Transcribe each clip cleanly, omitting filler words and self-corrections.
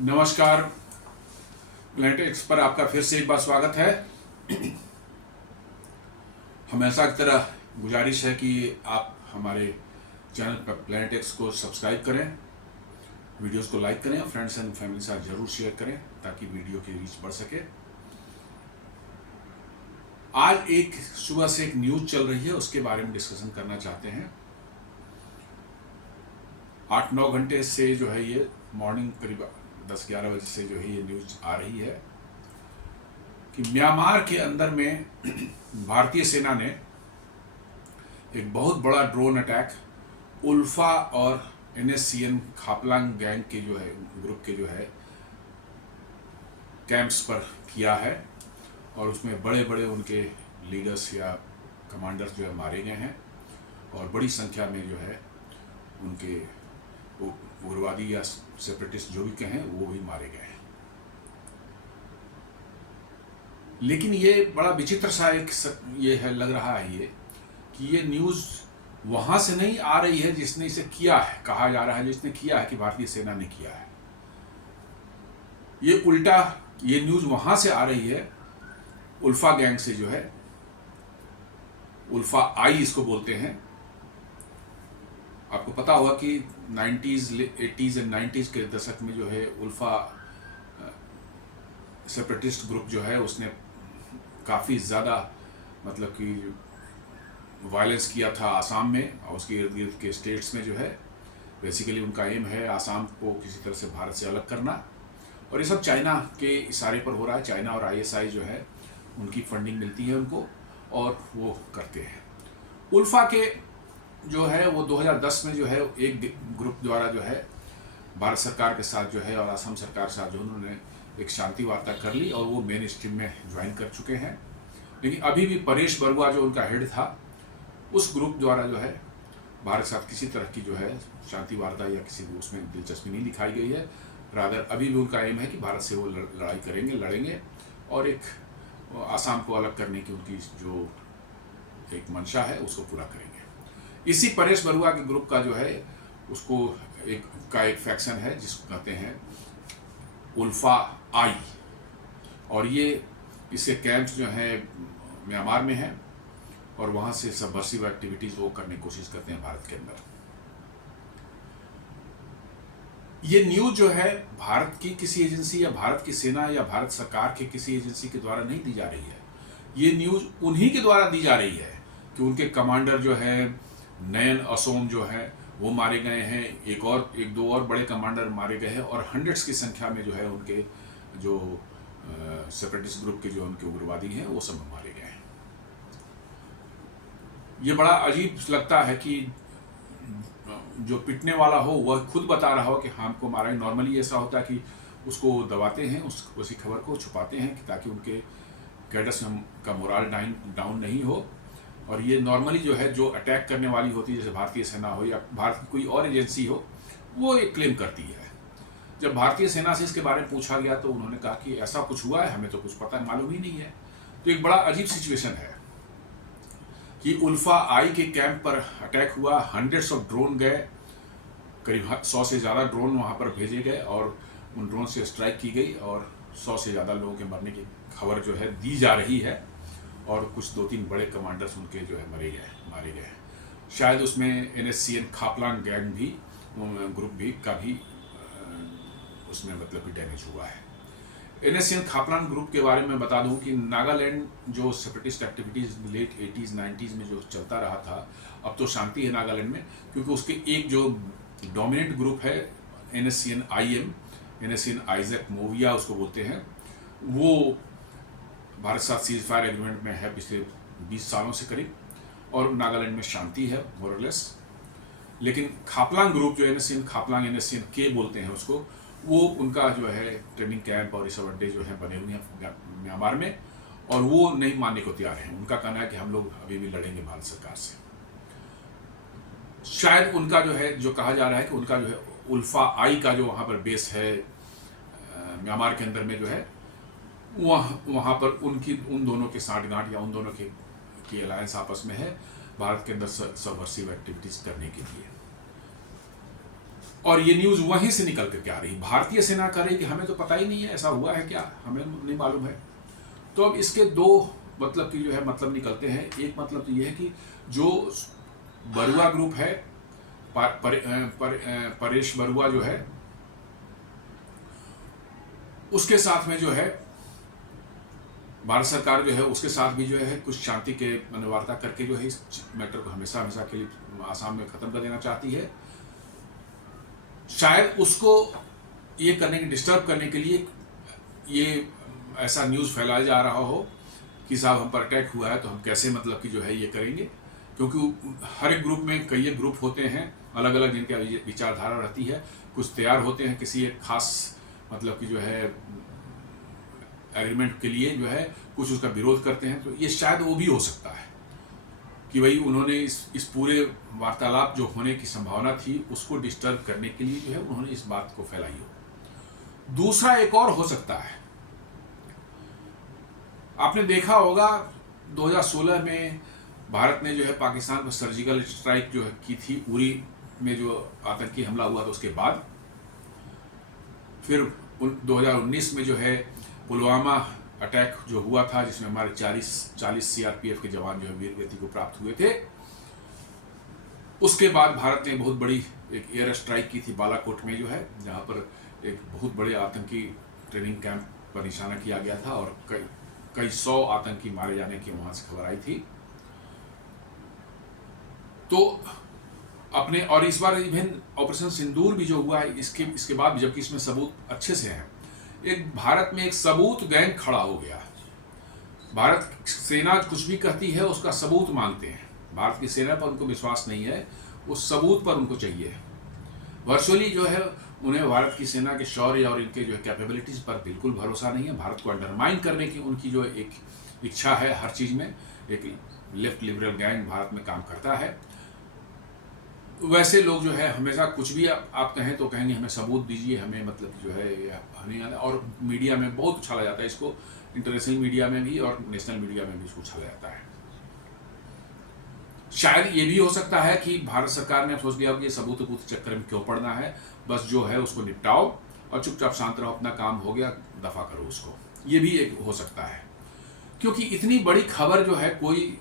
नमस्कार। Planet x पर आपका फिर से एक बार स्वागत है। हमेशा की तरह गुजारिश है कि आप हमारे चैनल पर प्लैनेट एक्स को सब्सक्राइब करें, वीडियोस को लाइक करें और फ्रेंड्स एंड फैमिली के साथ जरूर शेयर करें ताकि वीडियो की रीच बढ़ सके। आज एक सुबह से एक न्यूज चल रही है, उसके बारे में डिस्कशन करना चाहते हैं। 8-9 घंटे से जो है ये मॉर्निंग करीब 10-11 बजे से जो है ये न्यूज आ रही है कि म्यांमार के अंदर में भारतीय सेना ने एक बहुत बड़ा ड्रोन अटैक उल्फा और NSCN खापलांग गैंग के जो है ग्रुप के जो है कैंप्स पर किया है और उसमें बड़े बड़े उनके लीडर्स या कमांडर्स जो है मारे गए हैं और बड़ी संख्या में जो है उनके उग्रवादी या सेपरेटिस्ट जो भी कहें वो भी मारे गए हैं। लेकिन ये बड़ा विचित्र सा एक ये है, लग रहा है ये कि ये न्यूज़ वहाँ से नहीं आ रही है जिसने इसे किया है। कहा जा रहा है जिसने किया है कि भारतीय सेना ने किया है। ये उल्टा ये न्यूज़ वहाँ से आ रही है उल्फा गैंग से, जो है उल्फा आई इसको बोलते हैं। आपको पता होगा कि 90s, 80s एंड 90s के दशक में जो है उल्फा सेपरेटिस्ट ग्रुप जो है उसने काफ़ी ज़्यादा मतलब कि वायलेंस किया था आसाम में और उसके इर्द गिर्द के स्टेट्स में। जो है बेसिकली उनका एम है आसाम को किसी तरह से भारत से अलग करना, और ये सब चाइना के इशारे पर हो रहा है। चाइना और ISI जो है उनकी फंडिंग मिलती है उनको और वो करते हैं। उल्फा के जो है वो 2010 में जो है एक ग्रुप द्वारा जो है भारत सरकार के साथ जो है और असम सरकार के साथ जो उन्होंने एक शांति वार्ता कर ली और वो मेन स्ट्रीम में ज्वाइन कर चुके हैं। लेकिन अभी भी परेश बरुआ जो उनका हेड था, उस ग्रुप द्वारा जो है भारत के साथ किसी तरह की जो है शांति वार्ता या किसी भी उसमें दिलचस्पी नहीं दिखाई गई है। रादर अभी भी उनका एम है कि भारत से वो लड़ाई लड़ेंगे और एक आसाम को अलग करने की उनकी जो एक मंशा है उसको पूरा करेंगे। इसी परेश बरुआ के ग्रुप का जो है उसको एक फैक्शन है जिसको कहते हैं उल्फा आई, और ये इसके कैंप्स जो हैं म्यांमार में हैं और वहाँ से सबवर्सिव एक्टिविटीज़ वो करने की कोशिश करते हैं भारत के अंदर। ये न्यूज़ जो है भारत की किसी एजेंसी या भारत की सेना या भारत सरकार के किसी एजेंसी के द्वारा नहीं दी जा रही है। ये न्यूज़ उन्हीं के द्वारा दी जा रही है कि उनके कमांडर जो है नयन असोम जो है वो मारे गए हैं, एक दो और बड़े कमांडर मारे गए हैं और हंड्रेड्स की संख्या में जो है उनके जो सेपरेटिस्ट ग्रुप के जो उनके उग्रवादी हैं वो सब मारे गए हैं। ये बड़ा अजीब लगता है कि जो पिटने वाला हो वह खुद बता रहा हो कि हमको मारा। नॉर्मली ऐसा होता है कि उसको दबाते हैं, उसी खबर को छुपाते हैं कि ताकि उनके कैडर्स का मोराल डाउन नहीं हो। और ये नॉर्मली जो है जो अटैक करने वाली होती है, जैसे भारतीय सेना हो या भारत की कोई और एजेंसी हो, वो एक क्लेम करती है। जब भारतीय सेना से इसके बारे में पूछा गया तो उन्होंने कहा कि ऐसा कुछ हुआ है, हमें तो कुछ पता मालूम ही नहीं है। तो एक बड़ा अजीब सिचुएशन है कि उल्फा आई के कैंप पर अटैक हुआ, हंड्रेड्स ऑफ ड्रोन गए, करीब 100 से ज़्यादा ड्रोन वहाँ पर भेजे गए और उन ड्रोन से स्ट्राइक की गई और 100 से ज़्यादा लोगों के मरने की खबर जो है दी जा रही है और कुछ 2-3 बड़े कमांडर्स उनके जो है मारे गए। शायद उसमें NSCN खापलांग गैंग भी ग्रुप भी का भी उसमें मतलब कि डैमेज हुआ है। NSCN खापलांग ग्रुप के बारे में बता दूं कि नागालैंड जो separatist activities late 80s 90s में जो चलता रहा था, अब तो शांति है नागालैंड में, क्योंकि उसके एक जो डोमिनेंट ग्रुप है NSCN IM, NSCN आइजैक मोविया उसको बोलते हैं, वो भारत साथ सीज फायर एग्रीमेंट में है पिछले 20 सालों से करीब, और नागालैंड में शांति है मोरलेस। लेकिन खापलांग ग्रुप जो NSCN खापलांग NSCN के बोलते हैं उसको, वो उनका जो है ट्रेनिंग कैंप और ये सब अड्डे जो हैं बने हुए हैं म्यांमार में और वो नहीं मानने को तैयार हैं। उनका कहना है कि हम लोग अभी भी लड़ेंगे भारत सरकार से। शायद उनका जो है जो कहा जा रहा है कि उनका जो है उल्फा आई का जो वहाँ पर बेस है म्यांमार के अंदर में जो है वहाँ पर उन दोनों के साठगांठ या उन दोनों की अलायंस आपस में है भारत के अंदर सबवर्सिव एक्टिविटीज़ करने के लिए। और ये न्यूज़ वहीं से निकल करके आ रही, भारतीय सेना कह रही कि हमें तो पता ही नहीं है ऐसा हुआ है क्या, हमें नहीं मालूम है। तो अब इसके दो मतलब की जो है मतलब निकलते हैं। एक मतलब तो ये है कि जो बरुआ ग्रुप है, परेश बरुआ जो है, उसके साथ में जो है भारत सरकार जो है उसके साथ भी जो है कुछ शांति के वार्ता करके जो है इस मैटर को हमेशा हमेशा के लिए आसाम में खत्म कर देना चाहती है। शायद उसको ये करने के डिस्टर्ब करने के लिए ये ऐसा न्यूज़ फैलाया जा रहा हो कि साहब हम पर अटैक हुआ है तो हम कैसे मतलब कि जो है ये करेंगे, क्योंकि हर एक ग्रुप में कई एक ग्रुप होते हैं अलग अलग जिनका विचारधारा रहती है। कुछ तैयार होते हैं किसी एक खास मतलब कि जो है एग्रीमेंट के लिए जो है, कुछ उसका विरोध करते हैं। तो ये शायद वो भी हो सकता है कि भाई उन्होंने इस पूरे वार्तालाप जो होने की संभावना थी उसको डिस्टर्ब करने के लिए जो है उन्होंने इस बात को फैलाई हो। दूसरा एक और हो सकता है, आपने देखा होगा 2016 में भारत ने जो है पाकिस्तान पर सर्जिकल स्ट्राइक जो है की थी, उरी में जो आतंकी हमला हुआ था उसके बाद। फिर 2019 में जो है पुलवामा अटैक जो हुआ था जिसमें हमारे 40 सीआरपीएफ के जवान जो है वीर गति को प्राप्त हुए थे। उसके बाद भारत ने बहुत बड़ी एक एयर स्ट्राइक की थी बालाकोट में जो है, जहां पर एक बहुत बड़े आतंकी ट्रेनिंग कैंप पर निशाना किया गया था और कई सौ आतंकी मारे जाने की वहां से खबर आई थी। तो अपने और इस बार इवन ऑपरेशन सिंदूर भी जो हुआ है इसके बाद भी, जबकि इसमें सबूत अच्छे से हैं, एक भारत में एक सबूत गैंग खड़ा हो गया। भारत सेना कुछ भी कहती है उसका सबूत मांगते हैं। भारत की सेना पर उनको विश्वास नहीं है, उस सबूत पर उनको चाहिए। वर्चुअली जो है उन्हें भारत की सेना के शौर्य और इनके जो है कैपेबिलिटीज पर बिल्कुल भरोसा नहीं है। भारत को अंडरमाइन करने की उनकी जो एक इच्छा है हर चीज में। एक लेफ्ट लिबरल गैंग भारत में काम करता है। वैसे लोग जो है हमेशा कुछ भी आप कहें तो कहेंगे हमें सबूत दीजिए, हमें मतलब जो है, और मीडिया में बहुत उछाला जाता है इसको, इंटरनेशनल मीडिया में भी और नेशनल मीडिया में भी इसको उछाला जाता है। शायद ये भी हो सकता है कि भारत सरकार ने सोच लिया कि ये सबूत चक्कर में क्यों पड़ना है, बस जो है उसको निपटाओ और चुपचाप शांत रहो, अपना काम हो गया, दफा करो उसको। ये भी एक हो सकता है, क्योंकि इतनी बड़ी खबर जो है कोई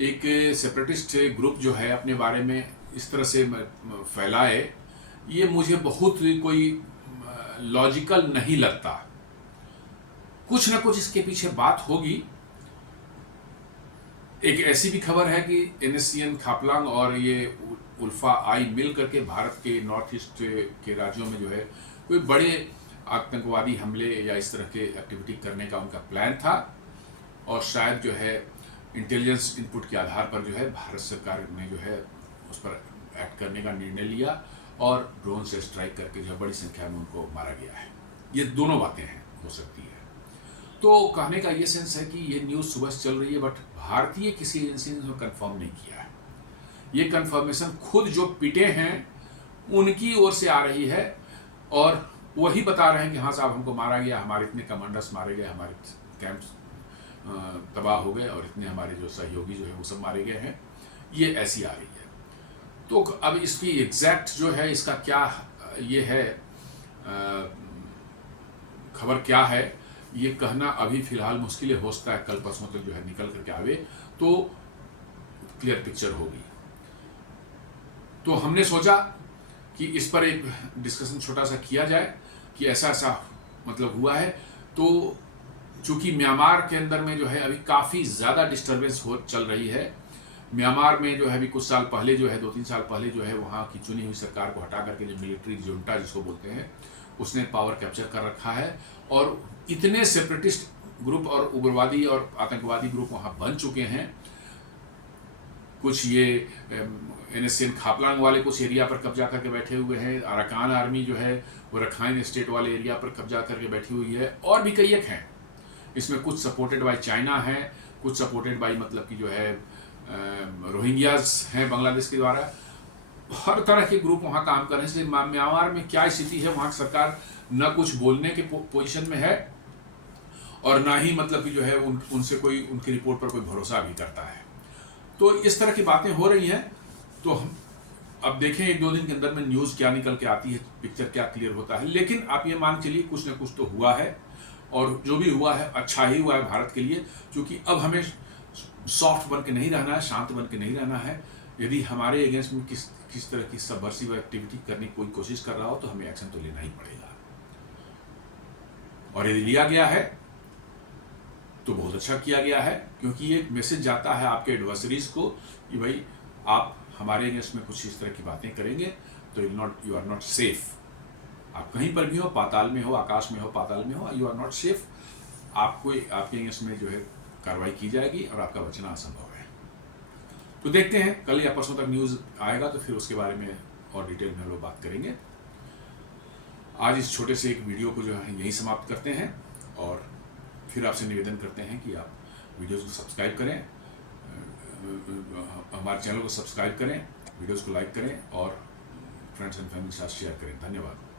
एक सेपरेटिस्ट ग्रुप जो है अपने बारे में इस तरह से फैलाए, ये मुझे बहुत कोई लॉजिकल नहीं लगता। कुछ ना कुछ इसके पीछे बात होगी। एक ऐसी भी खबर है कि NSCN खापलांग और ये उल्फा आई मिल करके भारत के नॉर्थ ईस्ट के राज्यों में जो है कोई बड़े आतंकवादी हमले या इस तरह के एक्टिविटी करने का उनका प्लान था, और शायद जो है इंटेलिजेंस इनपुट के आधार पर जो है भारत सरकार ने जो है उस पर एक्ट करने का निर्णय लिया और ड्रोन से स्ट्राइक करके जो बड़ी संख्या में उनको मारा गया है। ये दोनों बातें हैं, हो सकती है। तो कहने का ये सेंस है कि ये न्यूज़ सुबह से चल रही है, बट भारतीय किसी एजेंसी ने इसको कंफर्म नहीं किया है। ये कंफर्मेशन खुद जो पिटे हैं उनकी ओर से आ रही है, और वही बता रहे हैं कि हाँ साहब हमको मारा गया, हमारे इतने कमांडर्स मारे गए, हमारे कैंप्स तबाह हो गए और इतने हमारे जो सहयोगी जो है वो सब मारे गए हैं। ये ऐसी आ रही है। तो अब इसकी एग्जैक्ट जो है इसका क्या ये है खबर क्या है ये कहना अभी फिलहाल मुश्किल है। हो सकता है कल परसों तक जो है निकल करके आवे तो क्लियर पिक्चर होगी। तो हमने सोचा कि इस पर एक डिस्कशन छोटा सा किया जाए कि ऐसा ऐसा मतलब हुआ है। तो चूंकि म्यांमार के अंदर में जो है अभी काफ़ी ज़्यादा डिस्टर्बेंस चल रही है। म्यांमार में जो है अभी कुछ साल पहले जो है 2-3 साल पहले जो है वहाँ की चुनी हुई सरकार को हटा करके जो मिलिट्री जुंटा जिसको बोलते हैं उसने पावर कैप्चर कर रखा है, और इतने सेपरेटिस्ट ग्रुप और उग्रवादी और आतंकवादी ग्रुप वहाँ बन चुके हैं। कुछ ये NSCN खापलांग वाले कुछ एरिया पर कब्जा करके बैठे हुए हैं, अराकान आर्मी जो है वो रखाइन स्टेट वाले एरिया पर कब्जा करके बैठी हुई है, और भी कई एक हैं। इसमें कुछ सपोर्टेड बाय चाइना है, कुछ सपोर्टेड बाय मतलब कि जो है रोहिंग्याज हैं बांग्लादेश के द्वारा। हर तरह के ग्रुप वहाँ काम कर रहे हैं। म्यांमार में क्या स्थिति है, वहाँ की सरकार न कुछ बोलने के पोजीशन में है और ना ही मतलब कि जो है उनसे कोई उनकी रिपोर्ट पर कोई भरोसा भी करता है। तो इस तरह की बातें हो रही हैं। तो अब देखें 1-2 दिन के अंदर में न्यूज़ क्या निकल के आती है, पिक्चर क्या क्लियर होता है, लेकिन आप ये मान चलिए कुछ ना कुछ तो हुआ है, और जो भी हुआ है अच्छा ही हुआ है भारत के लिए, क्योंकि अब हमें सॉफ्ट बन के नहीं रहना है, शांत बन के नहीं रहना है। यदि हमारे अगेंस्ट में किस तरह की सबवर्सिव एक्टिविटी करने की कोई कोशिश कर रहा हो तो हमें एक्शन तो लेना ही पड़ेगा, और यदि लिया गया है तो बहुत अच्छा किया गया है, क्योंकि ये एक मैसेज जाता है आपके एडवर्सरीज को कि भाई आप हमारे अगेंस्ट में कुछ इस तरह की बातें करेंगे तो यू आर नॉट सेफ। आप कहीं पर भी हो, पाताल में हो, आकाश में हो, पाताल में हो, यू आर नॉट सेफ। आपको आपके अगेंस्ट में जो है कार्रवाई की जाएगी और आपका बचना असंभव है। तो देखते हैं कल या परसों तक न्यूज़ आएगा तो फिर उसके बारे में और डिटेल में हम लोग बात करेंगे। आज इस छोटे से एक वीडियो को जो है यहीं समाप्त करते हैं, और फिर आपसे निवेदन करते हैं कि आप वीडियोज़ को सब्सक्राइब करें, हमारे चैनल को सब्सक्राइब करें, वीडियोज़ को लाइक करें और फ्रेंड्स एंड फैमिली के साथ शेयर करें। धन्यवाद।